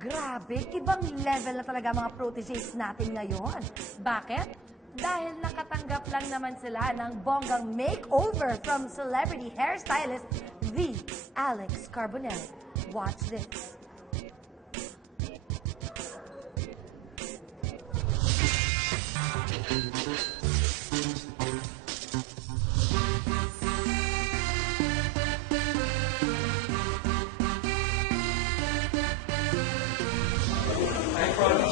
Grabe, ibang level na talaga mga proteges natin ngayon. Bakit? Dahil nakatanggap lang naman sila ng bonggang makeover from celebrity hairstylist the Alex Carbonell. Watch this.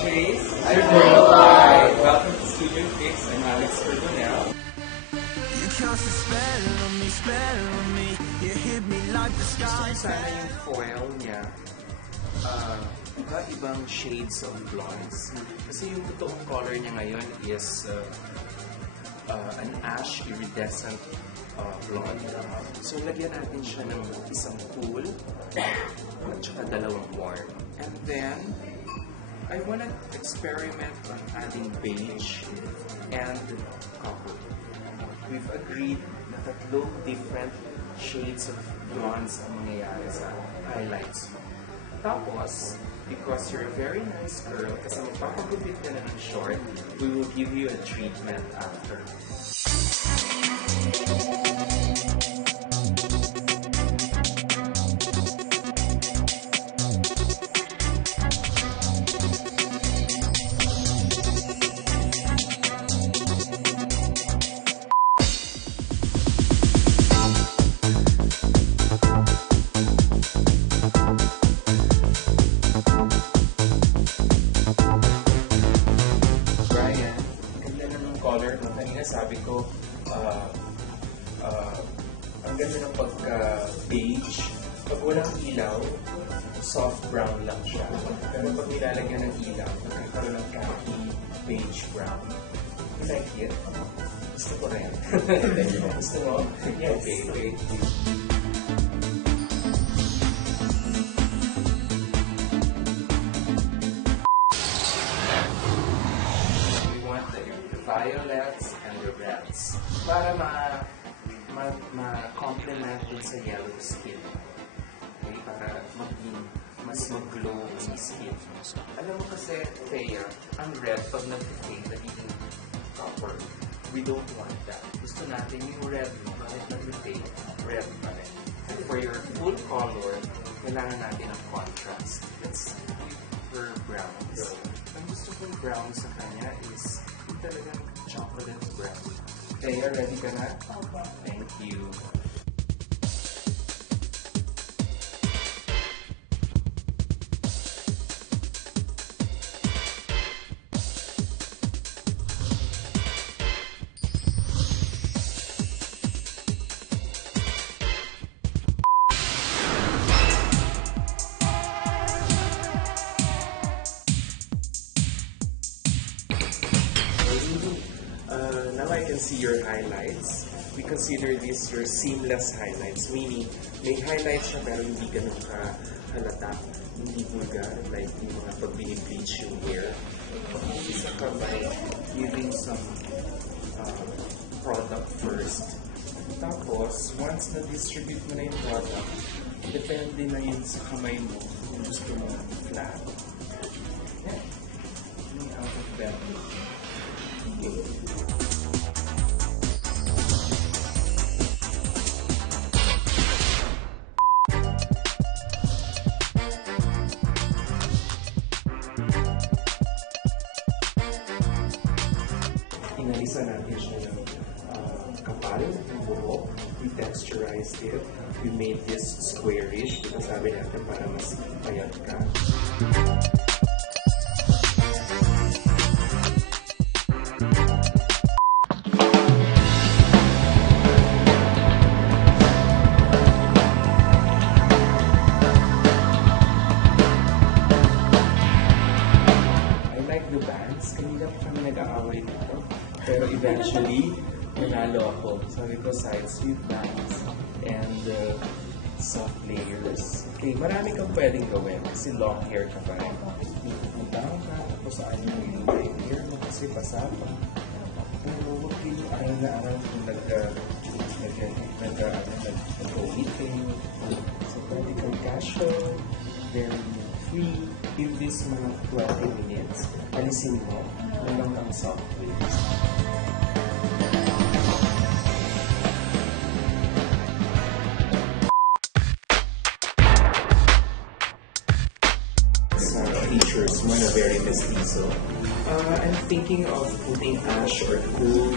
Prodigies. Hi, Worldwide. Welcome to Studio Fix. I'm Alex Carbonell. You cast a spell on me, spell on me. You hit me like the Gusto sky. ko sana yung foil niya. Uh, iba-ibang shades of blondes. Kasi yung totoong color niya ngayon is uh, uh, an ash iridescent uh, blonde. So, lagyan natin siya ng isang cool at saka dalawang warm. And then, I wanna experiment on adding beige and copper. We've agreed na tatlo different shades of blondes ang mangyayari sa highlights mo. Tapos, because you're a very nice girl, kasi magpapagupit ka na ng short, we will give you a treatment after. Uh, ang ganda ng pagka-beige. Pag walang ilaw, soft brown lang siya. Pero pag nilalagyan ng ilaw, nagkakaroon ng khaki beige brown. You like it? Gusto ko rin. Gusto mo? Yes. Okay, wait. We violets and the reds para ma ma, ma complement dun sa yellow skin. Okay, para maging mas mag-glow ang skin. Alam mo kasi, Thea, ang red pag nag-fade, nagiging copper. We don't want that. Gusto natin yung red mo, bakit nag-fade, red pa rin. For your full color, kailangan natin ng contrast. Let's her browns. Ang gusto kong brown sa kanya Thea, ready ka na? Now I can see your highlights. We consider this your seamless highlights, meaning may highlights siya pero hindi ganun ka halata, hindi vulgar, like yung mga pag bleach yung hair. Pag-umpisa ka by giving some uh, product first. Tapos, once na-distribute mo na yung product, depende na yun sa kamay mo kung gusto mo flat. Siya ng uh, kapal, ng buhok. We texturized it. We made this squarish because sabi natin para mas payat ka. Eventually, nanalo ako. Sabi ko, side sweep bands and uh, soft layers. Okay, marami kang pwedeng gawin kasi long hair ka pa rin. Puntahan ka, tapos ayaw mo yung hair mo kasi basa pa. Pero huwag yung ayaw na araw kung nag nag nag nag nag-weekend. So, pwede kang casual, very we give this mga 20 minutes, alisin mo, meron kang soft drinks. Features mo na very mestizo. Uh, I'm thinking of putting ash or cool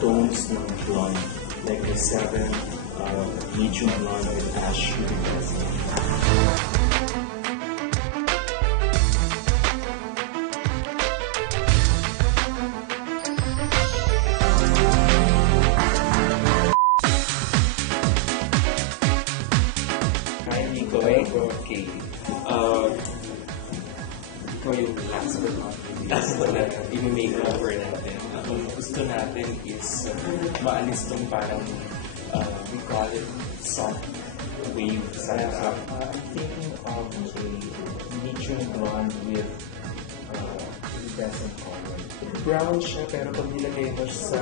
tones ng blonde. Like the seven uh, medium blonde with ash iridescent. Hi, Nico. Okay. Ikaw yung last but not. Last but not least, i-makeover natin. Ang gusto natin is maalis tong parang, uh, we call it soft wave sa. Uh, I'm thinking of a medium blonde with uh, color. Brown siya, pero pag nilagay mo sa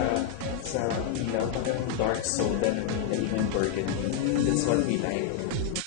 sa ilaw, parang dark soda na naging burgundy. That's what we like.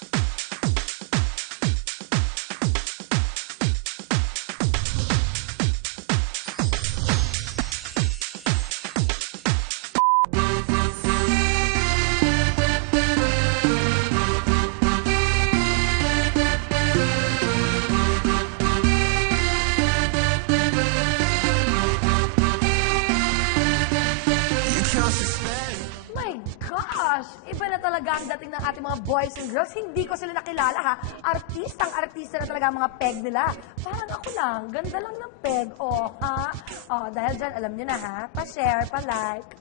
Talaga ang dating ng ating mga boys and girls. Hindi ko sila nakilala ha. Artistang artista na talaga ang mga peg nila. Parang ako lang, ganda lang ng peg. Oh, ha? Oh, dahil dyan, alam niyo na ha. Pa-share, pa-like.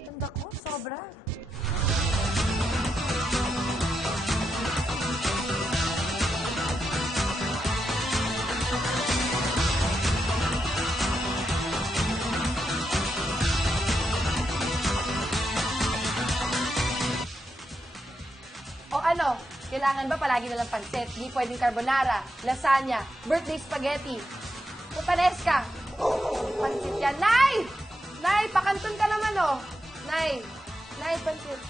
Ganda ko, sobra. Kailangan ba palagi na lang pansit? Di pwedeng carbonara, lasagna, birthday spaghetti, putanesca. Pansit yan. Nay! Nay, pakanton ka naman, oh. Nay, Nay, pansit.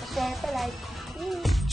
Pa-share, pa-like. Mm.